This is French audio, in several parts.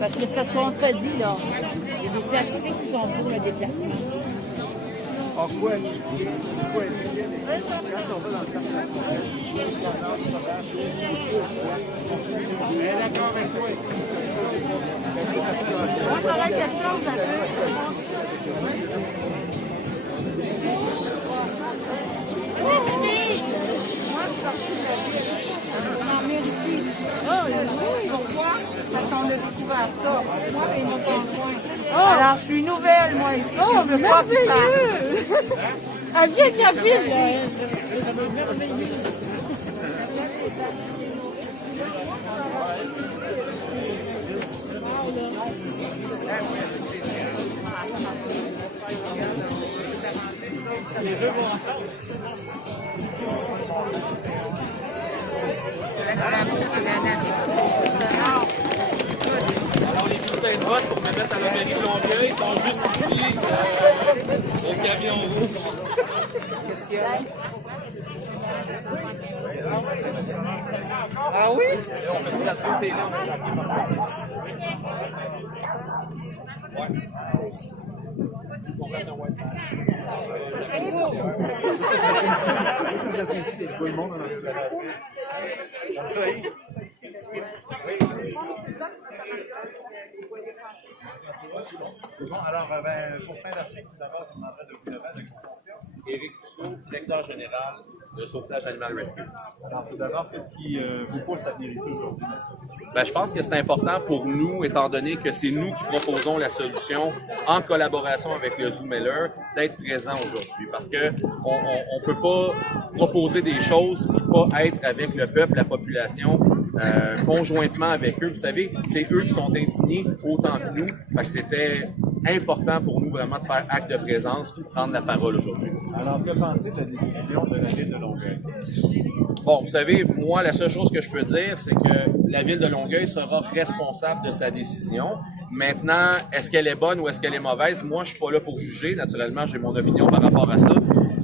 Parce que ça se contredit, là. Il y a des scientifiques qui sont pour le déplacement. En quoi expliquer? Pourquoi expliquer? Quand on va dans le parc naturel, les choses qu'on a sauvages, on est d'accord avec toi. Moi, j'aurais quelque chose à dire. Pourquoi? Parce qu'on a découvert ça. Moi et mon conjoint. Alors, je suis nouvelle, moi, ici. Oh, je veux pas vous merveilleux! Elle vient de la ville, là. Les deux vont ensemble. Alors, les bulletins de vote pour me mettre à la mairie de Longueuil sont juste ici, au camion rouge. Ah oui? On fait la beauté là. Bon, alors, pour fin d'article, tout d'abord, je demanderai de vous lever de convention. Éric Dussault, directeur général de Sauvetage Animal Rescue. Alors, tout d'abord, qu'est-ce qui vous pousse à venir ici aujourd'hui? Ben, je pense que c'est important pour nous, étant donné que c'est nous qui proposons la solution en collaboration avec le Zoomeller, d'être présents aujourd'hui. Parce que on peut pas proposer des choses et pas être avec le peuple, la population, conjointement avec eux. Vous savez, c'est eux qui sont indignés autant que nous. Fait que c'était important pour nous vraiment de faire acte de présence et prendre la parole aujourd'hui. Alors, que pensez de la décision de la ville de Longueuil? Bon, vous savez, moi, la seule chose que je peux dire, c'est que la ville de Longueuil sera responsable de sa décision. Maintenant, est-ce qu'elle est bonne ou est-ce qu'elle est mauvaise? Moi, je suis pas là pour juger. Naturellement, j'ai mon opinion par rapport à ça.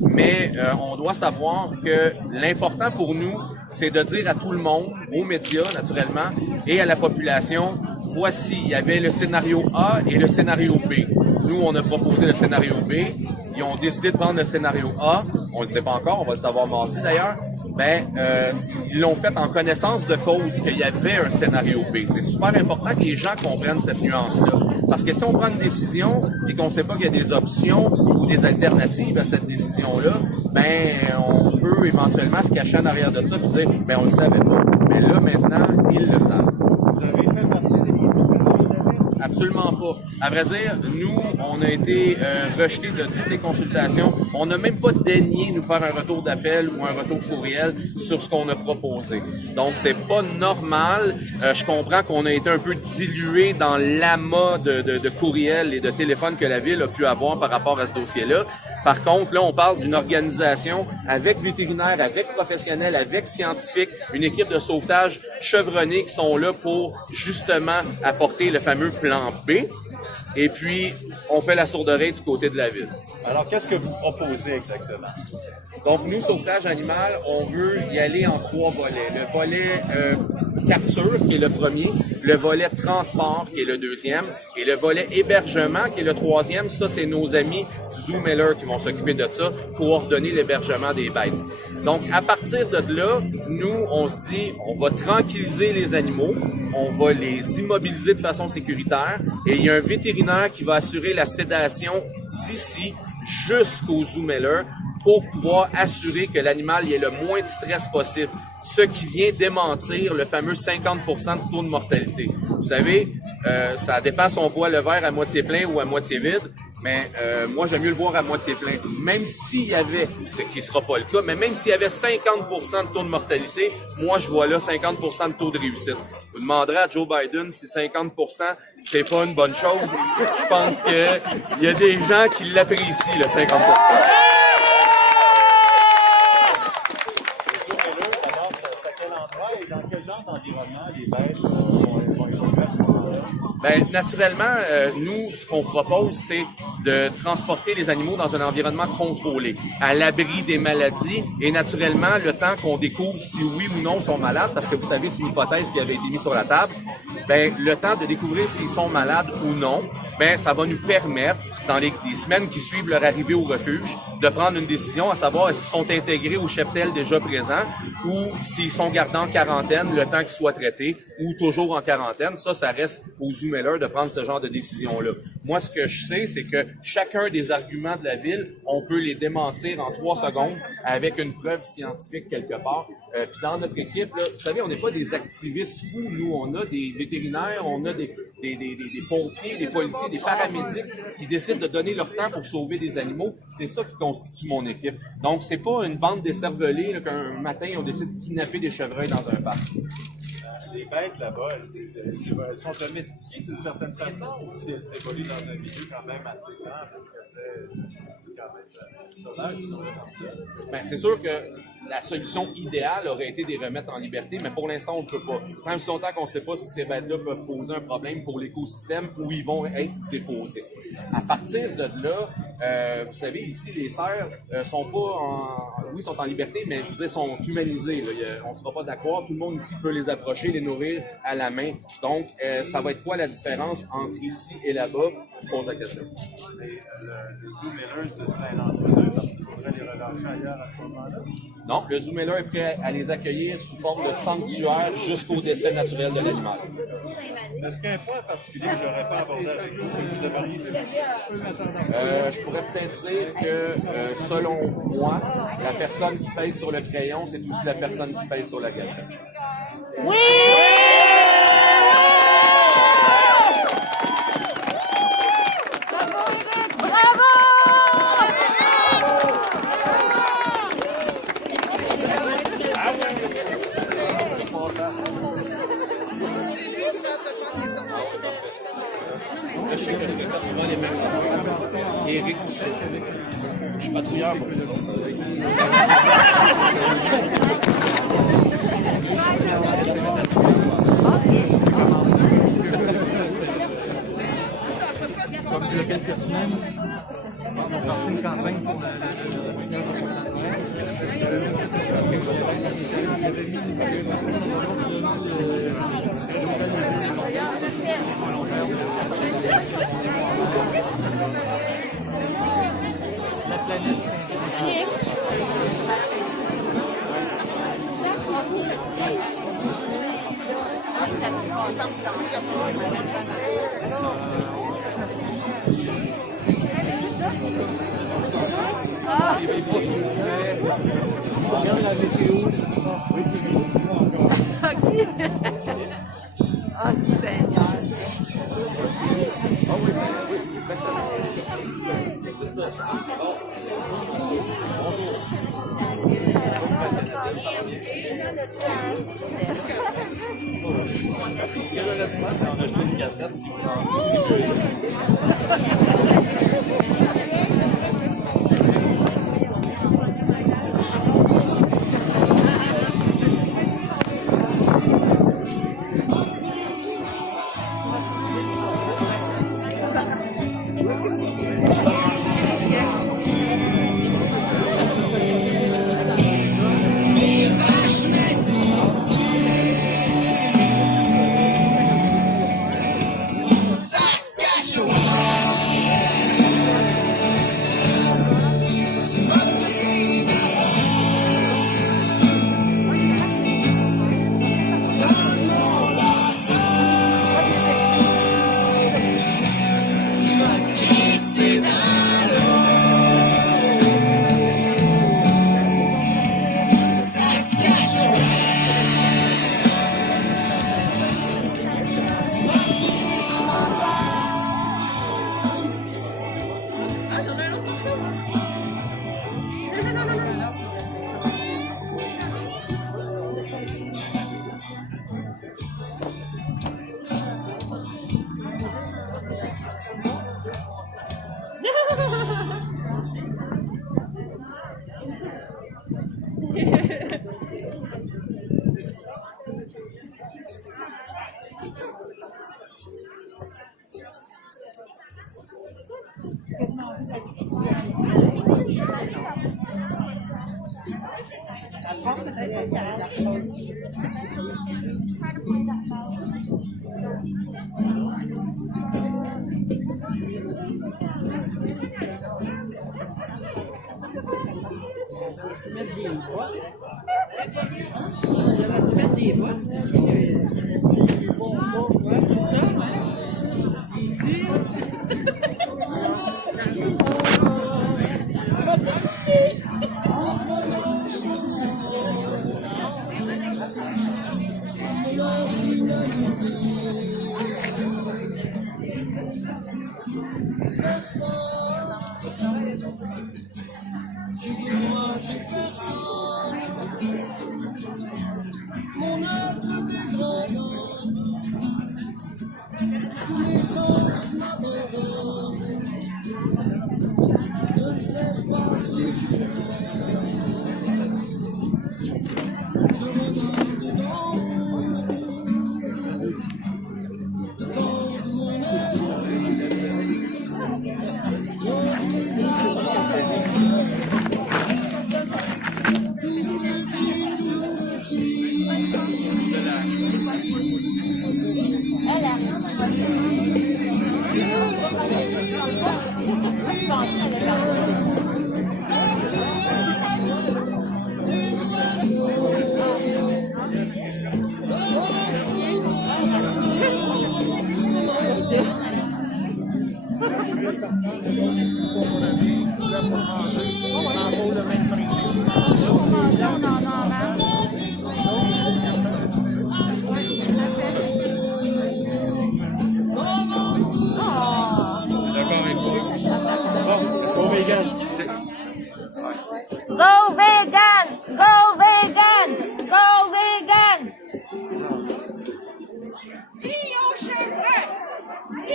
Mais on doit savoir que l'important pour nous, c'est de dire à tout le monde, aux médias, naturellement, et à la population, voici, il y avait le scénario A et le scénario B. Nous, on a proposé le scénario B. Ils ont décidé de prendre le scénario A. On ne le sait pas encore, on va le savoir mardi d'ailleurs. Ben, ils l'ont fait en connaissance de cause qu'il y avait un scénario B. C'est super important que les gens comprennent cette nuance-là. Parce que si on prend une décision et qu'on ne sait pas qu'il y a des options ou des alternatives à cette décision-là, ben, on peut éventuellement se cacher en arrière de ça et dire, ben, on le savait pas. Mais là, maintenant, ils le savent. Vous avez fait partie des propositions? Absolument pas. À vrai dire, nous, on a été rejetés de toutes les consultations. On n'a même pas daigné nous faire un retour d'appel ou un retour courriel sur ce qu'on a proposé. Donc, c'est pas normal. Je comprends qu'on a été un peu dilué dans l'amas de courriels et de téléphones que la ville a pu avoir par rapport à ce dossier-là. Par contre, là, on parle d'une organisation avec vétérinaires, avec professionnels, avec scientifiques, une équipe de sauvetage chevronnée qui sont là pour justement apporter le fameux plan B. Et puis, on fait la sourde oreille du côté de la ville. Alors, qu'est-ce que vous proposez exactement? Donc, nous, sauvetage animal, on veut y aller en 3 volets. Le volet capture, qui est le premier, le volet transport, qui est le deuxième, et le volet hébergement, qui est le troisième. Ça, c'est nos amis du Zoomeller qui vont s'occuper de ça, coordonner l'hébergement des bêtes. Donc, à partir de là, nous, on se dit, on va tranquilliser les animaux, on va les immobiliser de façon sécuritaire, et il y a un vétérinaire qui va assurer la sédation d'ici jusqu'au Zoomeller pour pouvoir assurer que l'animal ait le moins de stress possible. Ce qui vient démentir le fameux 50% de taux de mortalité. Vous savez, ça dépend si on voit le verre à moitié plein ou à moitié vide, mais moi, j'aime mieux le voir à moitié plein. Même s'il y avait, ce qui sera pas le cas, mais même s'il y avait 50% de taux de mortalité, moi, je vois là 50% de taux de réussite. Vous demanderez à Joe Biden si 50%, c'est pas une bonne chose. Je pense que il y a des gens qui l'apprécient, le 50%. Dans quel genre d'environnement les bêtes vont évoluer à ce moment-là? Ben, naturellement, nous, ce qu'on propose, c'est de transporter les animaux dans un environnement contrôlé, à l'abri des maladies, et naturellement, le temps qu'on découvre si oui ou non ils sont malades, parce que vous savez, c'est une hypothèse qui avait été mise sur la table, ben, le temps de découvrir s'ils sont malades ou non, ben, ça va nous permettre, dans les semaines qui suivent leur arrivée au refuge, de prendre une décision à savoir est-ce qu'ils sont intégrés au cheptel déjà présent ou s'ils sont gardés en quarantaine le temps qu'ils soient traités ou toujours en quarantaine. Ça reste aux zoomeleurs de prendre ce genre de décision-là. Moi, ce que je sais, c'est que chacun des arguments de la ville, on peut les démentir en 3 secondes avec une preuve scientifique quelque part. Puis dans notre équipe, là, vous savez, on n'est pas des activistes fous. Nous, on a des vétérinaires, on a des pompiers, des policiers, des paramédics qui décident de donner leur temps pour sauver des animaux. C'est ça qui constitue mon équipe. Donc, c'est pas une bande d'écervelés là, qu'un matin, on décide de kidnapper des chevreuils dans un parc. Les bêtes là-bas, elles sont domestiquées d'une certaine façon, ou si elles évoluent dans un milieu quand même assez grand, parce que c'est quand même sauvage. Ben, c'est sûr que la solution idéale aurait été de les remettre en liberté, mais pour l'instant, on ne peut pas. Tant aussi longtemps qu'on ne sait pas si ces bêtes-là peuvent poser un problème pour l'écosystème où ils vont être déposés. À partir de là, vous savez, ici, les cerfs sont pas oui, sont en liberté, mais je vous dis, sont humanisés. Là. On ne sera pas d'accord. Tout le monde ici peut les approcher, les nourrir à la main. Donc, ça va être quoi la différence entre ici et là-bas? Je pose la question. Mais le zoo-miller, c'est un entre-deux, parce qu'il faudrait les relâcher ailleurs à ce moment-là. Non, le zoomeller est prêt à les accueillir sous forme de sanctuaire jusqu'au décès naturel de l'animal. Est-ce qu'il y a un point particulier que je n'aurais pas abordé avec vous, que vous aimeriez spécifier? Je pourrais peut-être dire que, selon moi, la personne qui pèse sur le crayon, c'est aussi la personne qui pèse sur la gâchette. Oui! Je sais que je répète souvent les mêmes choses. Éric Toussaint. Je suis patrouilleur. Comme il y a quelques semaines, on a parti une campagne pour le signalement la planète regarde la météo, tu penses Ah, super. Ah oui, exactement. C'est ça. Bon. Ce que j'aurais dû faire, c'est enregistrer une cassette et Go vegan! Go vegan! Go vegan! Oui au chevreuil!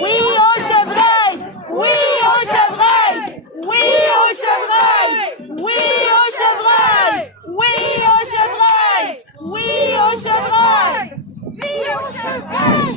Oui au chevreuil! Oui au chevreuil! Oui au chevreuil! Oui au chevreuil! Oui au chevreuil! Oui au chevreuil!